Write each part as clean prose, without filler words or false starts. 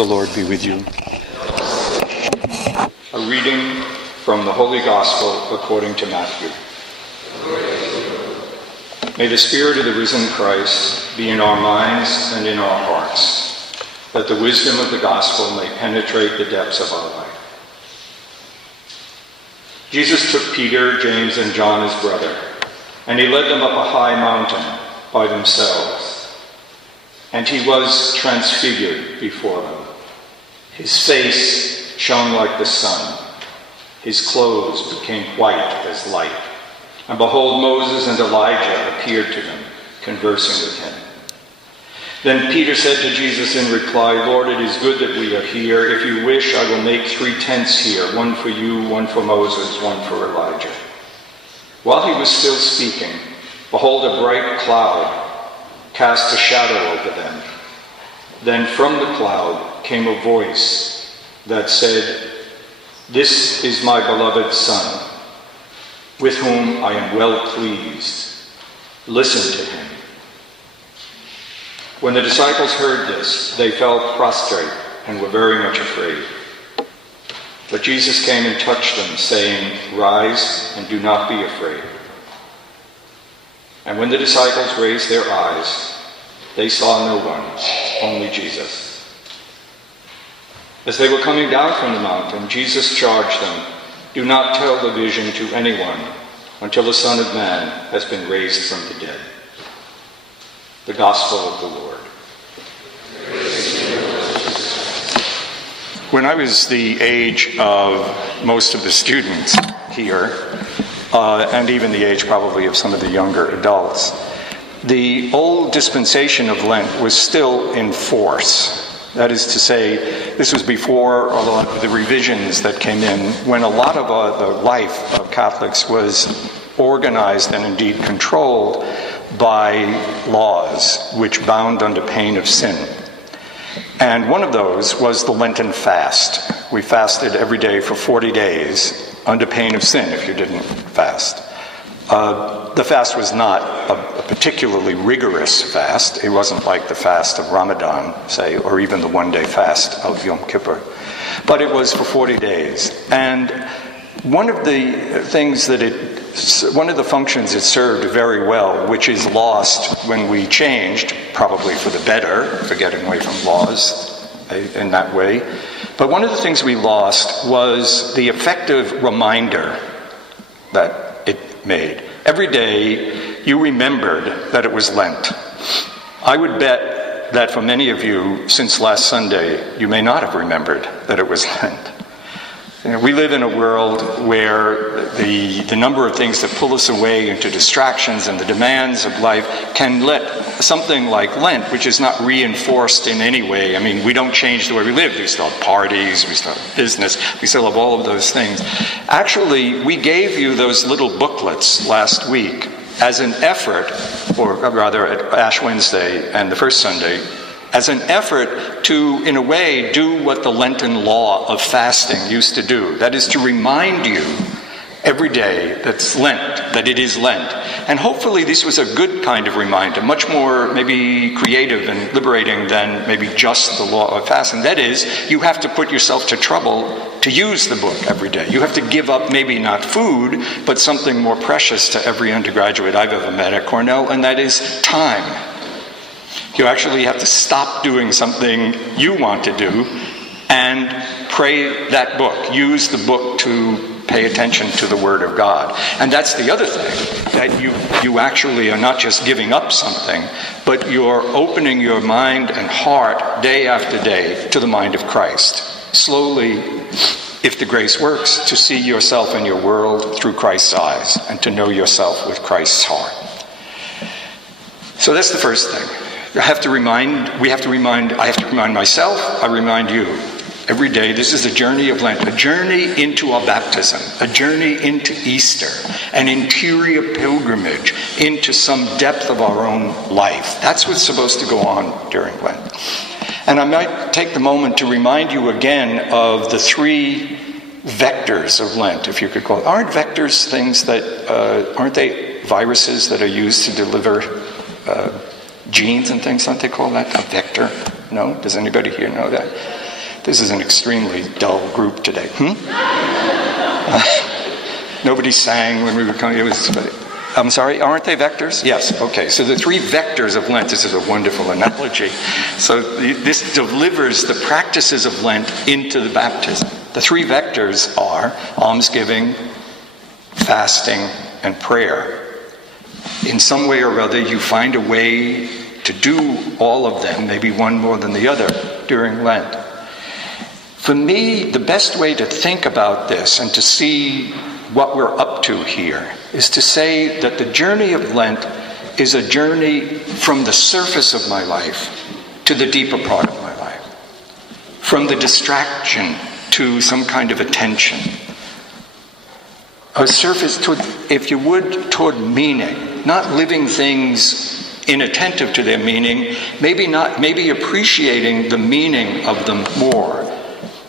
The Lord be with you. A reading from the Holy Gospel according to Matthew. May the Spirit of the risen Christ be in our minds and in our hearts, that the wisdom of the gospel may penetrate the depths of our life. Jesus took Peter, James, and John, his brother, and he led them up a high mountain by themselves. And he was transfigured before them. His face shone like the sun. His clothes became white as light. And behold, Moses and Elijah appeared to them, conversing with him. Then Peter said to Jesus in reply, Lord, it is good that we are here. If you wish, I will make 3 tents here, one for you, one for Moses, one for Elijah. While he was still speaking, behold, a bright cloud cast a shadow over them. Then from the cloud came a voice that said, This is my beloved Son, with whom I am well pleased. Listen to him. When the disciples heard this, they fell prostrate and were very much afraid. But Jesus came and touched them, saying, Rise and do not be afraid. And when the disciples raised their eyes, they saw no one, only Jesus. As they were coming down from the mountain, Jesus charged them, Do not tell the vision to anyone until the Son of Man has been raised from the dead. The Gospel of the Lord. When I was the age of most of the students here, and even the age probably of some of the younger adults, the old dispensation of Lent was still in force. That is to say, this was before a lot of the revisions that came in, when a lot of the life of Catholics was organized and indeed controlled by laws which bound under pain of sin. And one of those was the Lenten fast. We fasted every day for 40 days under pain of sin if you didn't fast. The fast was not a particularly rigorous fast. It wasn't like the fast of Ramadan, say, or even the one-day fast of Yom Kippur. But it was for 40 days. And one of the functions it served very well, which is lost when we changed, probably for the better, for getting away from laws in that way. But one of the things we lost was the effective reminder that it made. Every day you remembered that it was Lent. I would bet that for many of you, since last Sunday, you may not have remembered that it was Lent. You know, we live in a world where the number of things that pull us away into distractions and the demands of life can let something like Lent, which is not reinforced in any way. I mean, we don't change the way we live. We still have parties, we still have business, we still have all of those things. Actually, we gave you those little booklets last week as an effort, or rather at Ash Wednesday and the first Sunday, as an effort to, in a way, do what the Lenten law of fasting used to do. That is to remind you every day that's Lent, that it is Lent. And hopefully this was a good kind of reminder, much more maybe creative and liberating than maybe just the law of fasting. That is, you have to put yourself to trouble to use the book every day. You have to give up maybe not food, but something more precious to every undergraduate I've ever met at Cornell, and that is time. You actually have to stop doing something you want to do and pray that book. Use the book to pay attention to the Word of God. And that's the other thing, that you actually are not just giving up something, but you're opening your mind and heart day after day to the mind of Christ. Slowly, if the grace works, to see yourself and your world through Christ's eyes and to know yourself with Christ's heart. So that's the first thing. I have to remind myself, I remind you. Every day, this is a journey of Lent, a journey into our baptism, a journey into Easter, an interior pilgrimage into some depth of our own life. That's what's supposed to go on during Lent. And I might take the moment to remind you again of the 3 vectors of Lent, if you could call it. Aren't vectors things that, aren't they viruses that are used to deliver genes and things? Don't they call that a vector? No? Does anybody here know that? This is an extremely dull group today. Nobody sang when we were coming. I'm sorry, aren't they vectors? Yes, okay. So the three vectors of Lent, this is a wonderful analogy. So this delivers the practices of Lent into the baptism. The three vectors are almsgiving, fasting, and prayer. In some way or other, you find a way to do all of them, maybe one more than the other, during Lent. For me, the best way to think about this and to see what we're up to here is to say that the journey of Lent is a journey from the surface of my life to the deeper part of my life. From the distraction to some kind of attention. A surface, if you would, toward meaning. Not living things inattentive to their meaning, maybe appreciating the meaning of them more.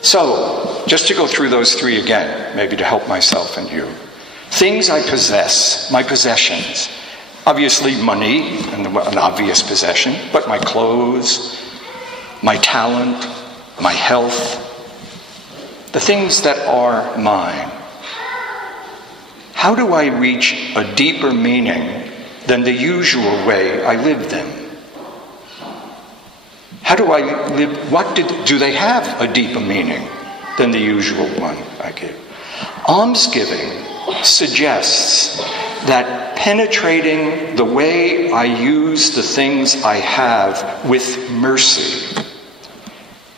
So, just to go through those three again, maybe to help myself and you. Things I possess, my possessions. Obviously money, an obvious possession, but my clothes, my talent, my health, the things that are mine. How do I reach a deeper meaning than the usual way I live them? How do I live? Do they have a deeper meaning than the usual one I give? Almsgiving suggests that penetrating the way I use the things I have with mercy.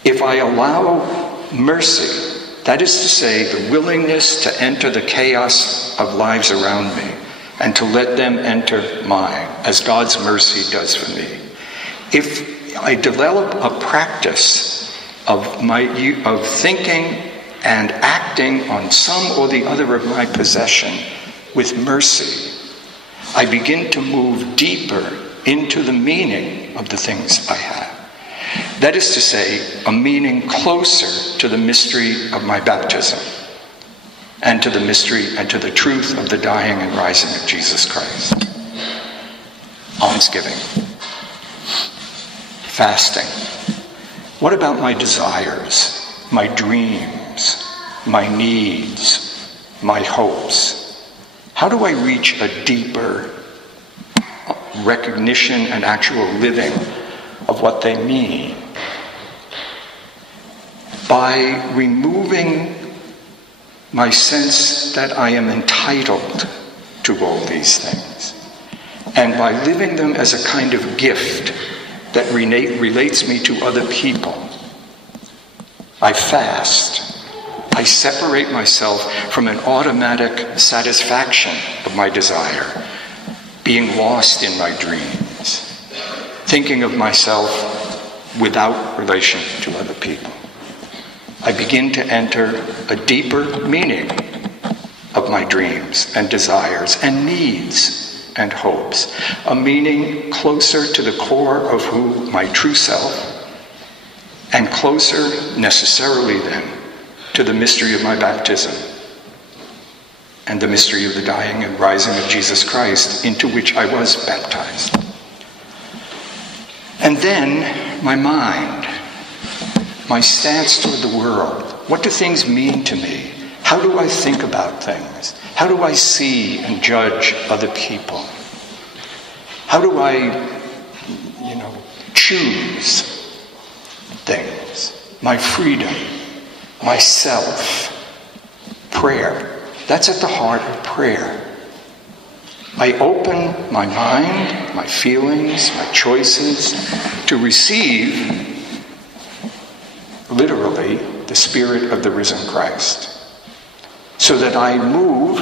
If I allow mercy, that is to say, the willingness to enter the chaos of lives around me and to let them enter mine, as God's mercy does for me. If I develop a practice of thinking and acting on some or the other of my possession with mercy, I begin to move deeper into the meaning of the things I have. That is to say, a meaning closer to the mystery of my baptism and to the mystery and to the truth of the dying and rising of Jesus Christ. Almsgiving. Fasting. What about my desires, my dreams, my needs, my hopes? How do I reach a deeper recognition and actual living of what they mean? By removing my sense that I am entitled to all these things, and by living them as a kind of gift that relates me to other people. I fast. I separate myself from an automatic satisfaction of my desire, being lost in my dreams, thinking of myself without relation to other people. I begin to enter a deeper meaning of my dreams and desires and needs and hopes, a meaning closer to the core of who my true self, and closer necessarily then to the mystery of my baptism and the mystery of the dying and rising of Jesus Christ, into which I was baptized. And then my mind, my stance toward the world. What do things mean to me? How do I think about things? How do I see and judge other people? How do I, choose things? My freedom, myself, prayer. That's at the heart of prayer. I open my mind, my feelings, my choices to receive, literally, the Spirit of the risen Christ, so that I move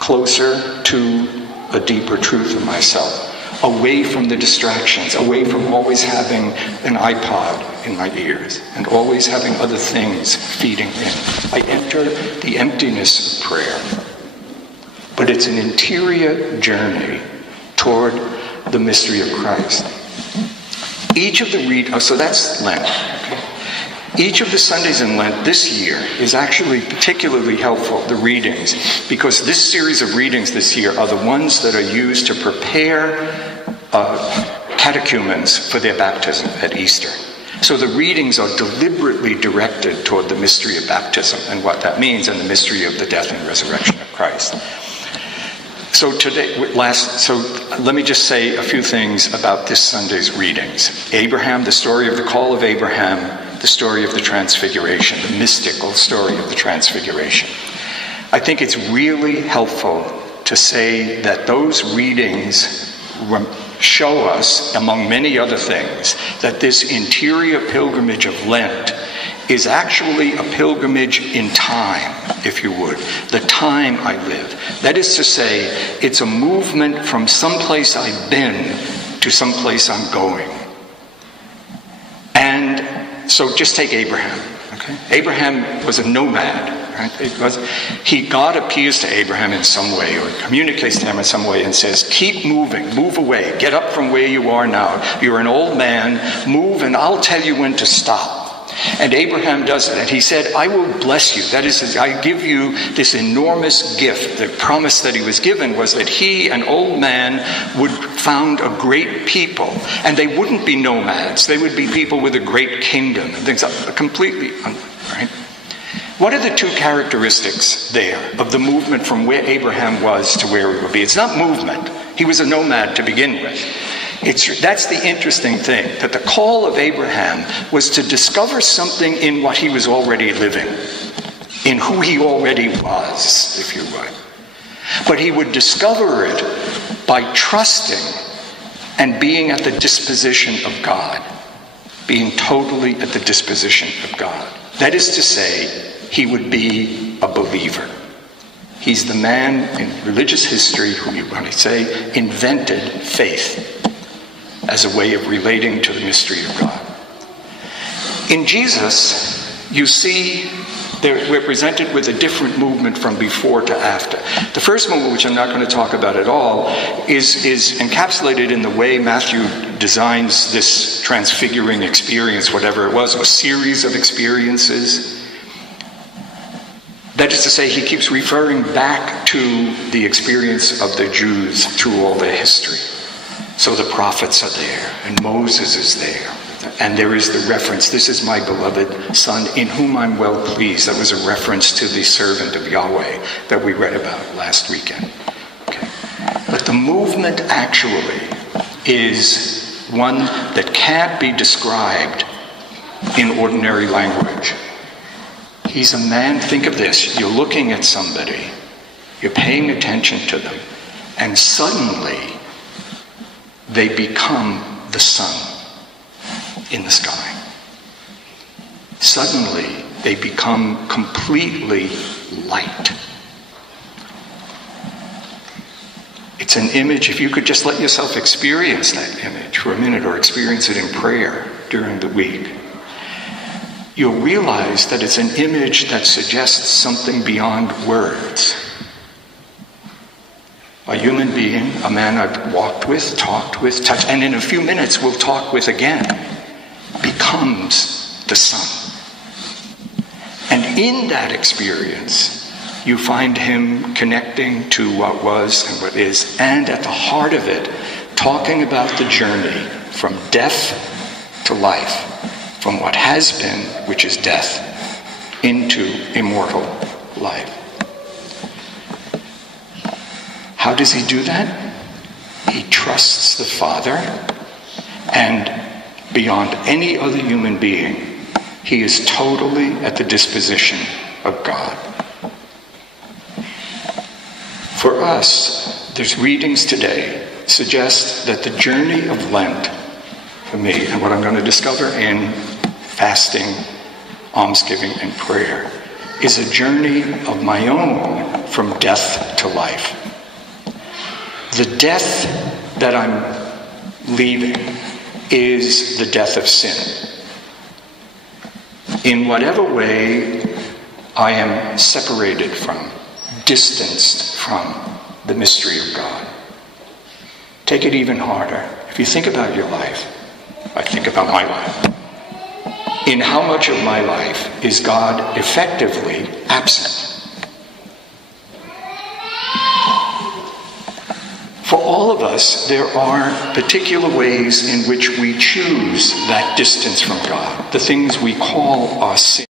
closer to a deeper truth of myself, away from the distractions, away from always having an iPod in my ears and always having other things feeding in. I enter the emptiness of prayer. But it's an interior journey toward the mystery of Christ. Each of the so that's Lent. Okay? Each of the Sundays in Lent this year is actually particularly helpful, the readings, because this series of readings this year are the ones that are used to prepare catechumens for their baptism at Easter. So the readings are deliberately directed toward the mystery of baptism and what that means, and the mystery of the death and resurrection of Christ. So let me just say a few things about this Sunday's readings. Abraham, the story of the call of Abraham, the story of the Transfiguration, the mystical story of the Transfiguration. I think it's really helpful to say that those readings show us, among many other things, that this interior pilgrimage of Lent is actually a pilgrimage in time, if you would, the time I live. That is to say, it's a movement from someplace I've been to someplace I'm going. And so just take Abraham. Okay? Abraham was a nomad. Right? God appears to Abraham in some way, or communicates to him in some way, and says, keep moving, move away, get up from where you are now. You're an old man, move, and I'll tell you when to stop. And Abraham does it, and he said, I will bless you. That is, I give you this enormous gift. The promise that he was given was that he, an old man, would found a great people. And they wouldn't be nomads. They would be people with a great kingdom. And things completely, right? What are the two characteristics there of the movement from where Abraham was to where he would be? It's not movement. He was a nomad to begin with. That's the interesting thing, that the call of Abraham was to discover something in what he was already living, in who he already was, if you would. But he would discover it by trusting and being at the disposition of God, being totally at the disposition of God. That is to say, he would be a believer. He's the man in religious history who, you might say, invented faith as a way of relating to the mystery of God. In Jesus, you see we're presented with a different movement from before to after. The first movement, which I'm not going to talk about at all, is encapsulated in the way Matthew designs this transfiguring experience, whatever it was, a series of experiences. That is to say, he keeps referring back to the experience of the Jews through all their history. So the prophets are there, and Moses is there. And there is the reference, this is my beloved son, in whom I'm well pleased. That was a reference to the servant of Yahweh that we read about last weekend. Okay. But the movement actually is one that can't be described in ordinary language. He's a man, think of this, you're looking at somebody, you're paying attention to them, and suddenly they become the sun in the sky. Suddenly they become completely light. It's an image, if you could just let yourself experience that image for a minute, or experience it in prayer during the week, you'll realize that it's an image that suggests something beyond words. A human being, a man I've walked with, talked with, touched, and in a few minutes will talk with again, becomes the Son. And in that experience, you find him connecting to what was and what is, and at the heart of it, talking about the journey from death to life, from what has been, which is death, into immortal life. How does he do that? He trusts the Father, and beyond any other human being, he is totally at the disposition of God. For us, there's readings today suggest that the journey of Lent, for me, and what I'm going to discover in fasting, almsgiving, and prayer, is a journey of my own from death to life. The death that I'm leaving is the death of sin. In whatever way I am separated from, distanced from the mystery of God. Take it even harder. If you think about your life, I think about my life. In how much of my life is God effectively absent? For all of us, there are particular ways in which we choose that distance from God, the things we call our sin.